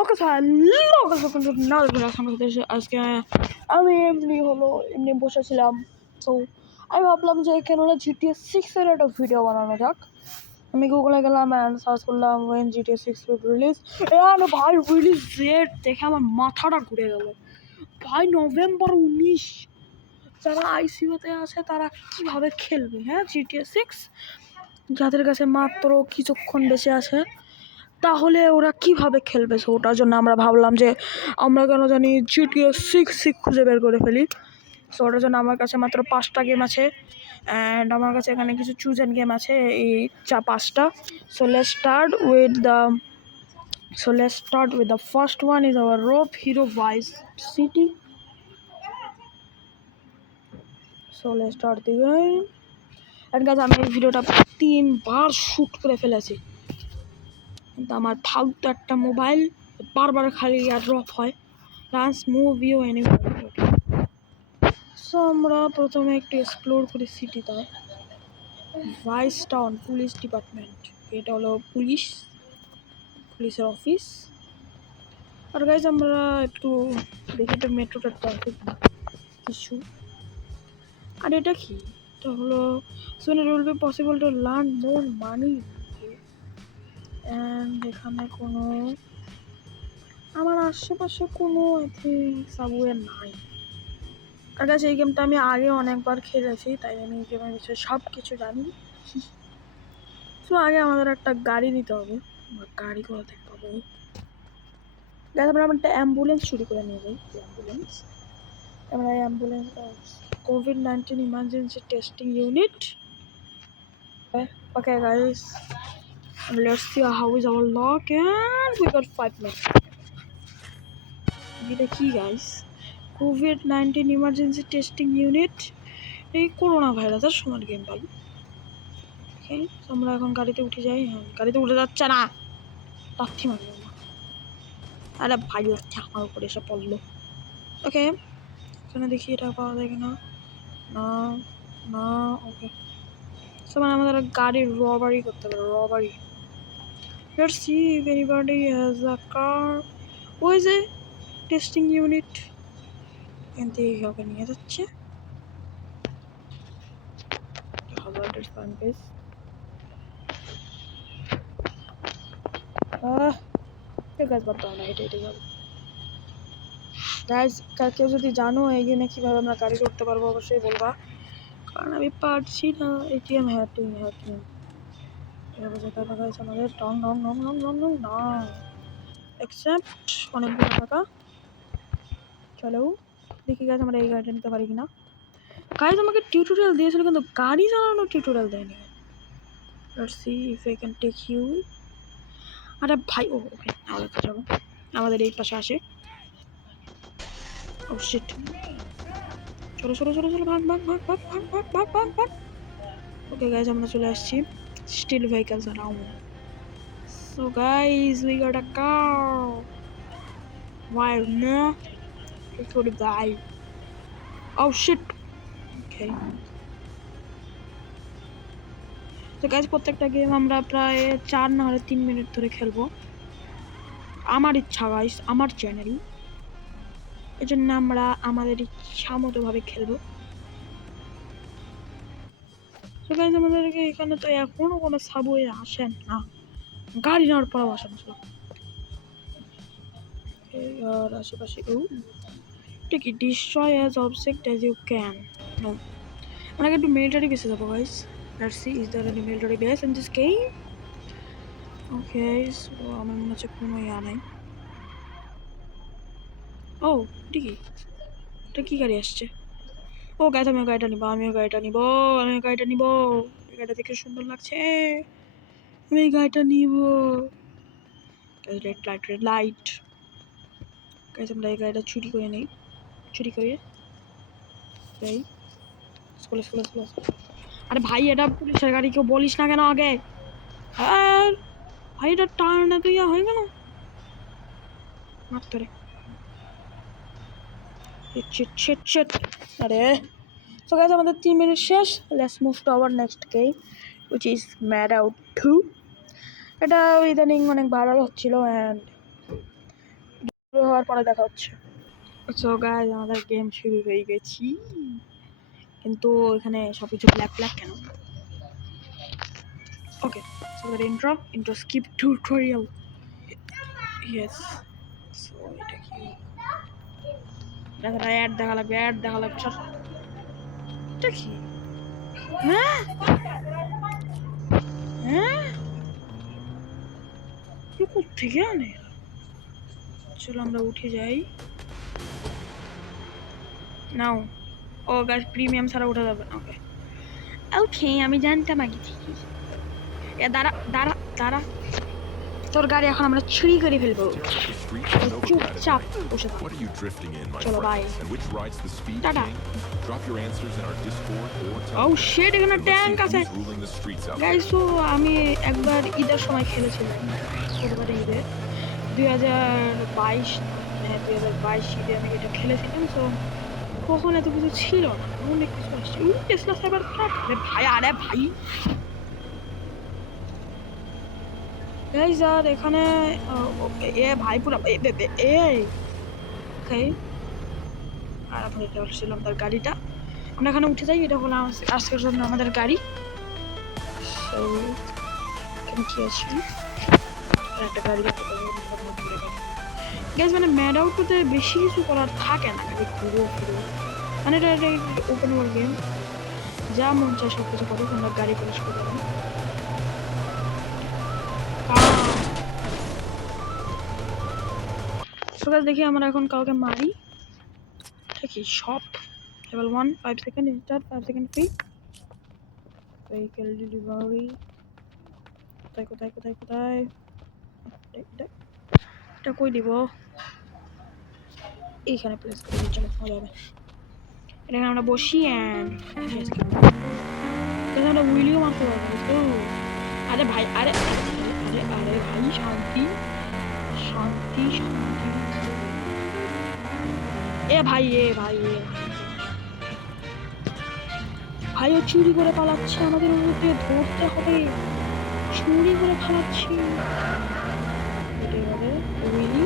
ওকে আজকে আমি এমনি বসেছিলাম, তো আমি ভাবলাম যে কেননা GTA 6 এর একটা ভিডিও বানানো যাক। আমি গুগলে গেলাম অ্যান্ড সার্চ করলাম when GTA 6 will release, ভাই রিলিজ ডেট দেখে আমার মাথাটা ঘুরে গেল। ভাই নভেম্বর 19, যারা আইসিইউতে আছে তারা কিভাবে খেলবে GTA 6, যাদের কাছে মাত্র কিছুক্ষণ বেঁচে আছে তাহলে ওরা কিভাবে খেলবে? সো ওটার জন্য আমরা ভাবলাম যে আমরা কেন জানি GTA 6 খুঁজে বের করে ফেলি। সো ওটার জন্য আমার কাছে মাত্র 5টা গেম আছে অ্যান্ড আমার কাছে এখানে কিছু চুজ অ্যান্ড গেম আছে, এই 5টা। So let's start with the first one is our rope hero vice city. So let's start the game. And guys, আমি এই ভিডিওটা 3বার শ্যুট করে ফেলেছি, কিন্তু আমার ফালতু একটা মোবাইল বারবার খালি আর ড্রপ হয়। রান্স মুভ ইউ এনিওয়ে। সো আমরা প্রথমে একটু এক্সপ্লোর করি সিটিতে। ভাইস টাউন পুলিশ ডিপার্টমেন্ট, এটা হলো পুলিশের অফিস। আর গাইজ আমরা একটু দেখি একটু মেট্রোটা ট্রাফিক কিছু। আর এটা কি? এটা হলো soon it will be possible to learn more money and এখানে কোনো আমার আশেপাশে কোনো আই থিঙ্ক সাবওয়ে নাই। আর কাছে এই গেমটা আমি আগে অনেকবার খেলেছি, তাই আমি এই গেমের বিষয়ে সব কিছু জানি। তো আগে আমাদের একটা গাড়ি নিতে হবে। গাড়ি কোথা থেকে পাবো? আমরা একটা অ্যাম্বুলেন্স চুরি করে নিয়ে যাই। আমরা ambulance COVID-19 emergency testing unit. Okay guys, let's see how is our luck, and we got 5 minutes. এটা কি guys? COVID-19 emergency testing unit, এই করোনা ভাইরাসের সময় গেম পাই। ওকে, আমরা এখন গাড়িতে উঠে যাই। হ্যাঁ, গাড়িতে উঠে যাচ্ছে না, লাথি মারল না। আরে ভাই লাথি আমার উপরে এসে পড়লো। ওকে, এখানে দেখি এটা পাওয়া যায় কিনা। না না, ওকে। সো মানে আমাদের গাড়ির রবারি করতে হবে, robbery. Let's see if anybody has a car. ওই যে টেস্টিং ইউনিট, এখান থেকে কাউকে নিয়ে যাচ্ছে। হাজার্ডের সানপেস। গাছ বাদ না, এটা যাবো। গাইজ, কেউ যদি জানো এই গেমে কীভাবে আমরা গাড়ি করতে পারবো অবশ্যই বলবা, কারণ আমি পারছি না। এটিএম হ্যাটিং এভাবে যেতে হবে গাইজ আমাদের। টং টং টং টং টং টং না অ্যাকসেপ্ট অনেকগুলো টাকা। চলো দেখি গাইজ আমরা এই গাড়িটা নিতে পারি কিনা। গাইজ আমাকে টিউটোরিয়াল দিয়েছিল, কিন্তু গাড়ি চালানোর টিউটোরিয়াল দেয়নি। Let's see if I can take you. আরে ভাই, ও ওকে, আমরা তো যাবো। আমাদের এই পাশে আসে। ও শিট, চলো চলো চলো চলো, ভাগ ভাগ ভাগ ভাগ ভাগ ভাগ ভাগ ভাগ ভাগ। ওকে গাইজ, আমরা চলে আসছি। Steal vehicles around. So guys, we got a car. Why no? It could die. Oh shit. Okay. তো গাইজ, প্রত্যেকটা গেম আমরা প্রায় 4 না হলে 3 মিনিট ধরে খেলবো। আমার ইচ্ছা গাইজ, আমার চ্যানেল, এই জন্য আমরা আমাদের ইচ্ছা মতো ভাবে খেলবো। তো গাইজ আমাদেরকে এখানে তো এখনো কোনো সাবওয়ে আসেন না, গাড়ি নেওয়ার পরেও আসেন না। আর আশেপাশে এটা কি? Destroy as object as you can. No, আমরা একটু মিলিটারি বেসে যাবো guys. Let's see is there any military base in this game. Okay, so আমার মনে হচ্ছে কোনো ইয়া নাই। ও এটা কি? এটা কি গাড়ি আসছে? ও গাইজ, আমিও গাড়িটা নিবো, আমিও গাড়িটা নিবো, আমিও গাড়িটা নিবো। এই গাড়িটা দেখে সুন্দর লাগছে, আমি এই গাড়িটা নিবো। Red light, red light. Guys আমরা এই গাড়িটা চুরি করে নেই, চুরি করে যাই। আরে ভাই, এটা পুলিশের গাড়ি, কেউ বলিস না কেন আগে? আর ভাই এটা টার্ন এত ইয়া হয়ে গেল মাত্র। আরে সো গাইজ আমাদের 3 মিনিট শেষ। Let's move to our next game which is Mad Out 2. এটা ইদানিং অনেক ভাইরাল হচ্ছিল অ্যান্ড হওয়ার পরে দেখা হচ্ছে। সো গাইস আমাদের গেম শুরু হয়ে গেছি, কিন্তু এখানে সবকিছু ব্ল্যাক ব্ল্যাক কেন? Okay, so the intro skip tutorial. Yes, so এটা কি? অ্যাড দেখা লাগবে, সর। এটা কি? হ্যাঁ হ্যাঁ, থেকে আনে? চলো আমরা উঠে যাই। নাও। ও গাইস, প্রিমিয়াম ছাড়া উঠা যাবে না। ওকে ওকে, আমি জানতাম আগে থেকেই। এ দাঁড়া দাঁড়া দাঁড়া, তোর গাড়ি এখন আমরা চুরি করে ফেলবো। চুপচাপ বসে থাক। চলো বাই, টাটা। ও শিট, এখানে ট্যাঙ্ক আছে গাইস। তো আমি একবার ঈদের সময় খেলেছিলাম, ছোটখাটো ঈদে 2022, হ্যাঁ 2022 ঈদে আমি এটা খেলেছিলাম। তো তখন এত কিছু ছিল না, অনেক কিছু আসছে। টেসলা সাইবার ট্রাক, আরে ভাই, আরে ভাই গাইস। আর এখানে এ ভাই পুরো আর আমরা এটা হচ্ছিল আমাদের গাড়িটা। আমরা এখানে উঠে যাই, এটা হলো আজকের জন্য আমাদের গাড়ি। এখানে কি আছে? একটা গাড়ি গাইস, মানে ম্যাড আউট করতে বেশি কিছু করার থাকে না, গাড়ি ঘুরো ফিরো, মানে এটা ওপেন ওয়ার্ল্ড গেম, যা মন চায় সব কিছু করো। তোমরা গাড়ি পুলিশ করে দেবো। দেখি আমরা এখন কাউকে মারি। ঠিক শপ level 1, 5 সেকেন্ড ইনস্টার, 5 সেকেন্ড ফ্রি। ভেহিকল ডেলিভারি কোথায় কোথায় কোথায় কোথায়? এটা কই দিব? এইখানে প্লেস করে দিই, চলো মজা হবে। এখানে আমরা বসি অ্যান্ড আমরা উইলিও মারতে পারবো। আরে ভাই, আরে আরে আরে ভাই, শান্তি শান্তি শান্তি। এ ভাই ভাই ও চুরি করে পালাচ্ছে, আমাদের ওকে ধরতে হবে। চুরি করে পালাচ্ছি। উইলি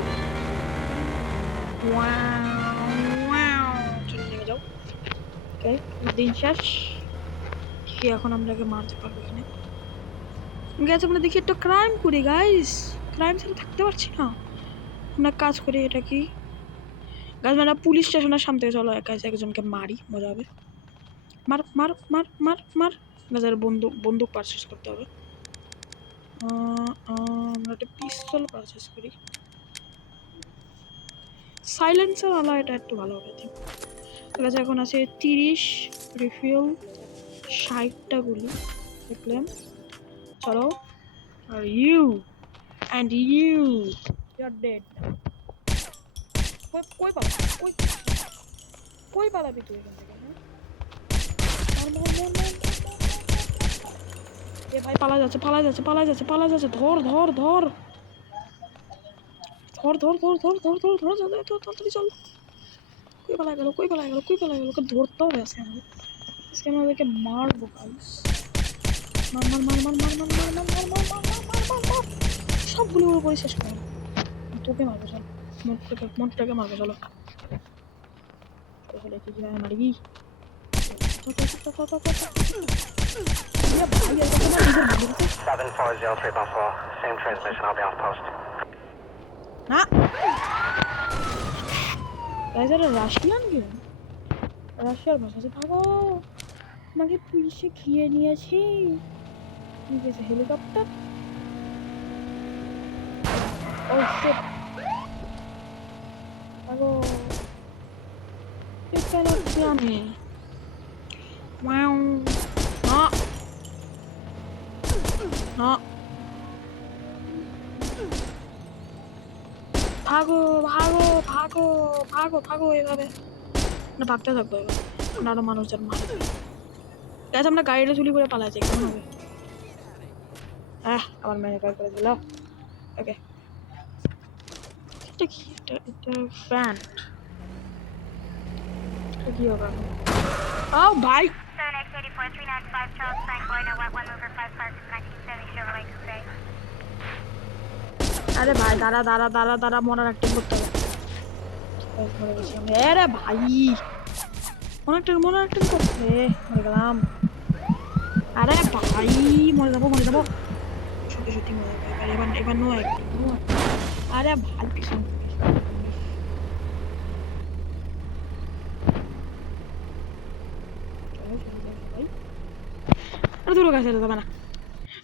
চলে নেমে যাও। ওকে, দিন শেষ। কি এখন আমরা মারতে পারবো এখানে? গাইস আমরা দেখি একটা ক্রাইম করি গাইস, ক্রাইম ছাড়া থাকতে পারছি না। আমরা কাজ করি, এটা কি গাইস? মানে পুলিশ স্টেশনের সামনে থেকে চলো গাইস, একজনকে মারি, মজা হবে। মার মার মার মার মার গাইস। বন্দুক পারচেস করতে হবে। আমরা একটা পিস্তল পারচেস করি। সাইলেন্সার আলা, এটা একটু ভালো হবে। ঠিক আছে, এখন আছে 30 রিফিল, 60টা গুলি দেখলাম। চলো। আর you and you are dead. কই পালা, কই পালাবি তুই এখান থেকে? এ ভাই পালা যাচ্ছে, ধর ধর ধর ধর ধর ধর ধর ধর ধর ধর তাড়াতাড়ি চল। কই পালা গেল, ওকে ধরতে হবে আজকে আমরা ওদেরকে মারবো গাইস। মার মার মার মার মার মার মার মার মার মার মার মার মার মার, সবগুলো করে শেষ করো। তোকে মারবো, চল মনটাকে মারবো, চলো। দেখি কিভাবে মারবি। না রাশিয়ান গেম, রাশিয়ার ভাষা। ভাগো, আমাকে পুলিশে ঘিরে নিয়েছে। ঠিক আছে, হেলিকপ্টার। ও শিট, ভাগো। চালাচ্ছি আমি। না না, ভাগো ভাগো ভাগো ভাগো ভাগো, এভাবে না ভাগতে থাকবো। এবার আরো মানুষজন মারে। গাইস আমরা গাড়িটা চুরি করে পালাচ্ছি, কেমন হবে? আবার ম্যানিফাই করে দিল। ওকে, এটা কি? এটা ফ্যান। এটা কি হবে? ও ভাই, আরে ভাই দাঁড়া দাঁড়া দাঁড়া দাঁড়া, মরার অ্যাক্টিং করতে হবে। মরে গেছি আমি। আরে ভাই অনেকটা করছে, মরে গেলাম। আরে ভাই মরে যাবো সত্যি মরে যাবো এবার নো অ্যাক্টিং। আরে ভাই পিছন দূরে কাছে যাবে না।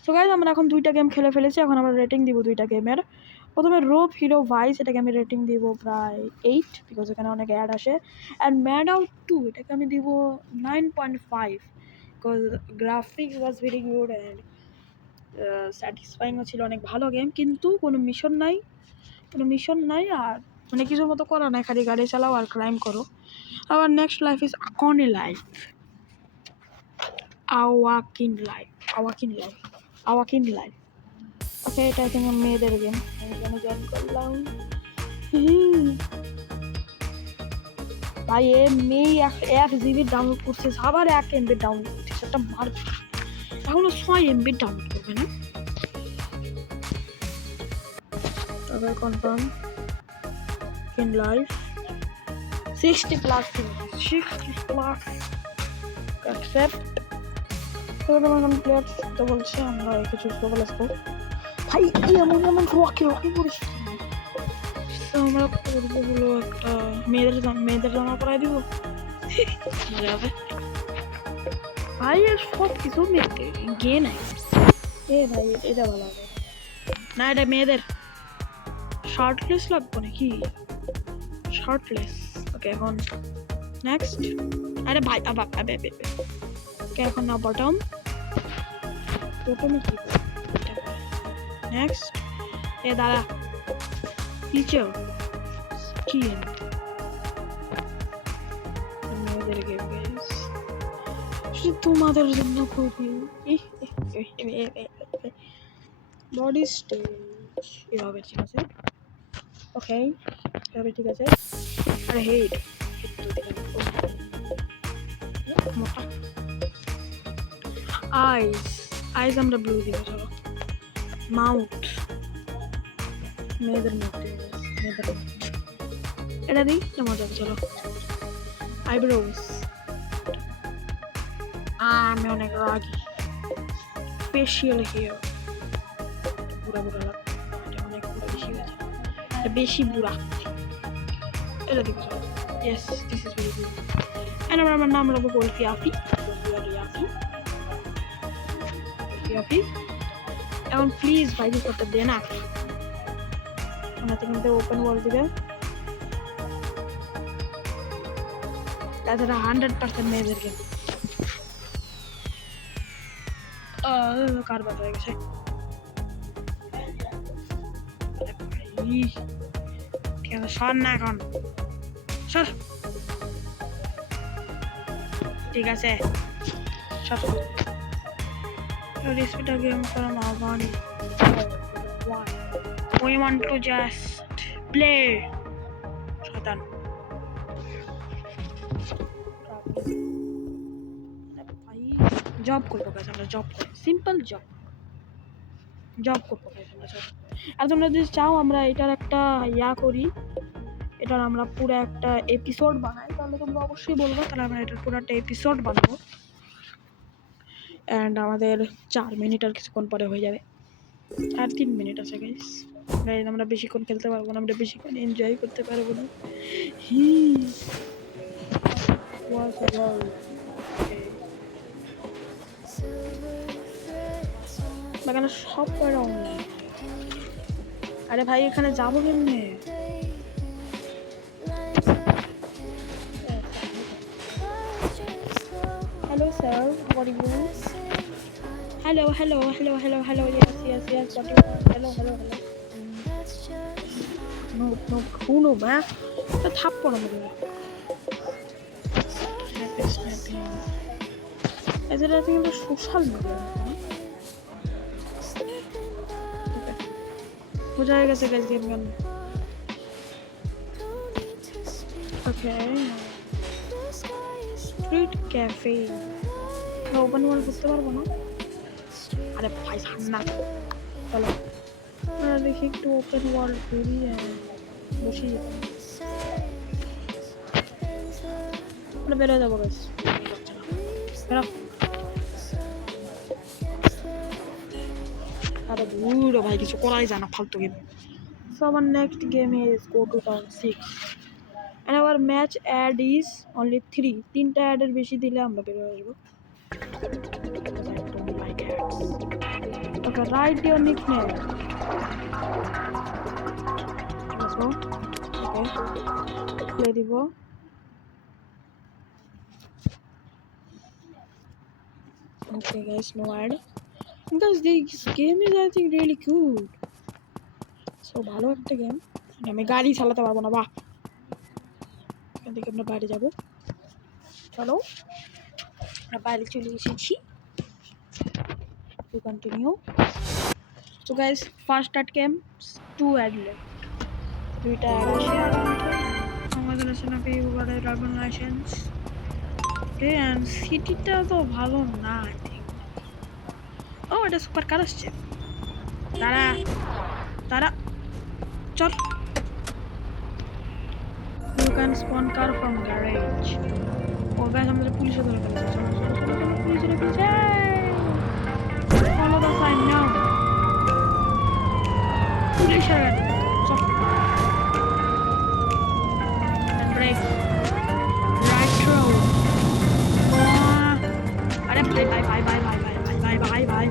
সো গাইজ আমরা এখন 2টা গেম খেলে ফেলেছি, এখন আমরা রেটিং দিব 2টা গেমের। প্রথমে রোপ হিরো ভাইস, এটাকে আমি রেটিং দিব প্রায় 8 বিকজ এখানে অনেক অ্যাড আসে। অ্যান্ড ম্যাড আউট 2 এটাকে আমি দিব 9.5 because graphics was very good and স্যাটিসফাইংও ছিল, অনেক ভালো গেম। কিন্তু কোনো মিশন নাই আর মানে কিছুর মতো করা নাই, খালি গাড়ি চালাও আর ক্রাইম করো। আবার নেক্সট লাইফ ইজ আকনি লাইফ, আওয়াকিন লাইফ। ওকে, এটা কিন্তু মেয়েদের গেম, আমি এখানে জয়েন করলাম। ভাই এ মেয়ে 1 জিবি ডাউনলোড করছে, আবার 1 MB ডাউনলোড করছে, একটা মার এখনো 6 MB ডাউনলোড করবে না। তবে confirm in life 60 plus accept. তো তোমার প্লেয়ার তো বলছে আমরা একে চুজ করবো। Let's go. ভাই এমন রকি করিস। তো আমরা করবো হলো একটা মেয়েদের জামা পরাই দিব, মজা হবে। ভাই সব কিছু গে নাই এ ভাই, এটা ভালো হবে না, এটা মেয়েদের শার্টলেস লাগবে নাকি? শার্টলেস। ওকে এখন নেক্সট। আরে ভাই ওকে এখন না বটম কি নেক্সট। এ দাঁড়া টিচার কি মেয়েদের গেম গাইস তোমাদের জন্য করি। বডি স্টেজ এভাবে ঠিক আছে। ওকে এভাবে ঠিক আছে। আরে হেড মোটা। আইজ আমরা ব্লু দিব। চলো মাউথ মেয়েদের মধ্যে এটা দিই, মজা হবে। চলো আইব্রোজ, আমি অনেক রাগি। ফেশিয়াল হেয়ার বুড়া লাগবে, এটা অনেক বুড়া বেশি হয়েছে, এটা বেশি বুড়া। এটা দিব চলো। Yes this is very good. And আমার নাম রাখবো গোলফি আফি। এখন প্লিজ ভাই করতে দে না, আমাদের মধ্যে ওপেন ওয়ার্ল্ড দিবে। তাছাড়া 100% মেয়েদের গেম। কারবার হয়ে গেছে। ঠিক আছে সর না এখন, সর। ঠিক আছে সর। Respect again from Avani. We want to just play. Shaitan. Job করবো গাছ, আমরা জব করি, সিম্পল জব করবো গাছ আমরা। আর তোমরা যদি চাও আমরা এটার একটা করি, এটার আমরা পুরো একটা এপিসোড বানাই, তাহলে তোমরা অবশ্যই বলবো, তাহলে আমরা এটার পুরো একটা এপিসোড বানাবো। অ্যান্ড আমাদের 4 মিনিট আর কিছুক্ষণ পরে হয়ে যাবে, আর 3 মিনিট আছে গাইস। আমরা বেশিক্ষণ খেলতে পারবো না, আমরা বেশিক্ষণ এনজয় করতে পারবো না। এখানে সব কয়টা অনলাইন। আরে ভাই এখানে যাবো কেমনে? Hello sir, what are you? Hello. Yes. What do you want? Hello. No. Who no, man? The থাপ্পড় আমাদের। এটা কিন্তু সোশ্যাল মিডিয়া। বোঝা হয়ে গেছে গাইস গেম গান। ওকে স্ট্রিট ক্যাফে ওপেন ওয়ার্ল্ড করতে পারবো না। আরে ভাই না, চলো দেখি একটু ওপেন ওয়ার্ল্ড করি, বসি। আমরা বেরোয় যাবো গাইস, বেরো। আরে বুড়ো ভাই, কিছু করাই যায় না, ফালতু game. So our next game is go to turn 6 and our match ad is only 3. তিনটা অ্যাডের বেশি দিলে আমরা বেরোয় আসবো। Because I don't like ads. Okay, write your nickname. Let's go. Okay, play দিব। Okay guys, no ad. Because this game is I think really good. So ভালো একটা গেম। আমি গাড়ি চালাতে পারবো না, বাহ। এখান থেকে আমরা বাইরে যাবো, চলো। আমরা বাইরে চলে এসেছি। To continue. So guys, first at came 2 ad left. দুইটা ad আসে আর আমাদের আছে না পেয়ে ড্রাইভিং লাইসেন্স। ওকে, অ্যান্ড সিটিটা তো ভালো না আই থিঙ্ক। ও, এটা সুপার কার আসছে, তারা তারা চল। You can spawn car from garage. ও গাইস, আমাদের পুলিশে ধরে ফেলেছে, চলো চলো চলো চলো, পুলিশ ধরে ফেলেছে। Follow the sign now. পুলিশের গাড়ি, চল। And brake, right road. আরে ভাই ভাই ভাই ভাই ভাই ভাই ভাই ভাই ভাই ভাই।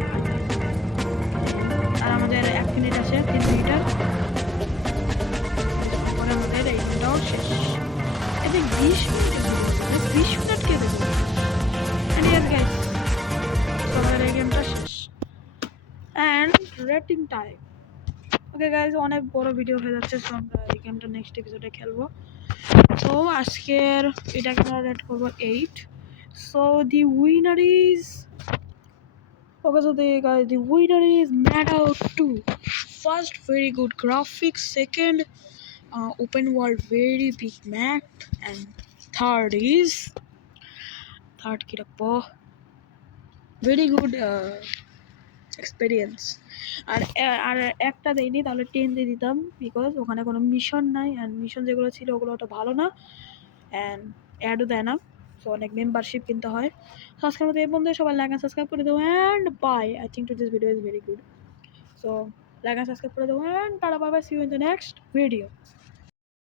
আর আমাদের 1 মিনিট আছে, 3 মিনিটের পরে আমাদের এই গেমটাও শেষ। এতে 20 মিনিট কে দেবো। And yes guys, so আমাদের এই গেমটা শেষ। And rating time. Okay guys, অনেক বড় ভিডিও হয়ে যাচ্ছে, সো আমরা এই গেমটা নেক্সট এপিসোডে খেলবো। তো আজকের এটাকে আমরা রেট করবো 8। So the winner is, okay, so the winner is Maddow 2. First, very good graphics. Second, open world, very big map. And third kirappo, very good experience. আর আর একটা দেয়নি, তাহলে 10 দিয়ে দিতাম, বিকজ ওখানে কোনো মিশন নাই, অ্যান্ড মিশন যেগুলো ছিল ওগুলো অত ভালো না, অ্যান্ড অ্যাডও দেয় না, সো অনেক মেম্বারশিপ কিনতে হয়। সো আজকের মতো এই বন্ধু, সবাই লাইক অ্যান্ড সাবস্ক্রাইব করে দেবো, and bye. I think to this video is very good, so like and subscribe করে দেবো, and tata, bye bye, see you in the next video.